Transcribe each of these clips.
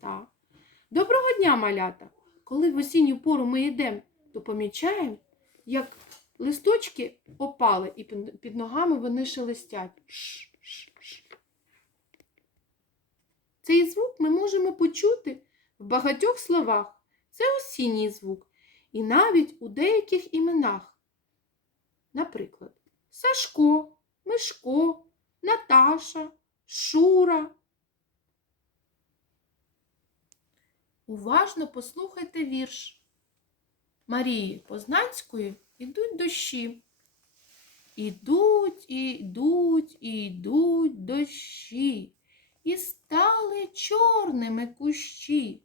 Так. Доброго дня, малята! Коли в осінню пору ми йдемо, то помічаємо, як листочки опали і під ногами вони шелестять. Ш, ш, ш. Цей звук ми можемо почути в багатьох словах. Це осінній звук. І навіть у деяких іменах. Наприклад, Сашко, Мишко, Наташа, Шура. Уважно послухайте вірш. Марії Познанської ідуть дощі. Ідуть, і йдуть, і йдуть дощі, і стали чорними кущі,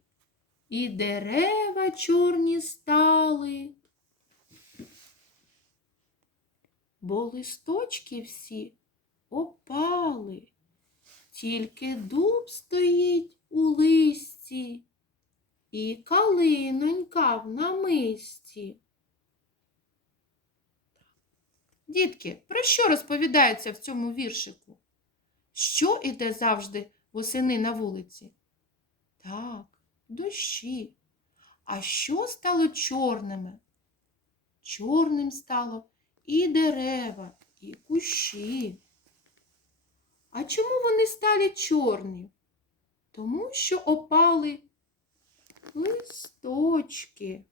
і дерева чорні стали. Бо листочки всі опали, тільки дуб стоїть у листі і калинонька в намисті. Дітки, про що розповідається в цьому віршику? Що іде завжди восени на вулиці? Так, дощі. А що стало чорними? Чорним стало і дерева, і кущі. А чому вони стали чорні? Тому що опали листочки.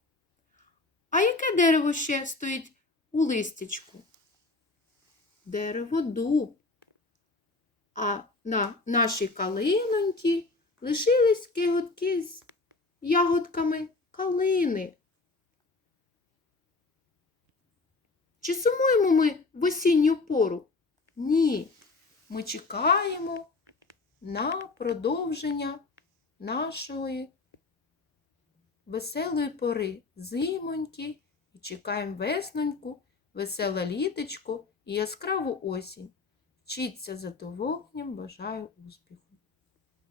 А яке дерево ще стоїть у листячку? Дерево дуб. А на нашій калиноньці лишились киготки з ягодками калини. Чи сумуємо ми в осінню пору? Ні. Ми чекаємо на продовження нашої веселої пори зимоньки і чекаємо весноньку, веселе літочко і яскраву осінь. Вчіться задоволенням, бажаю успіху!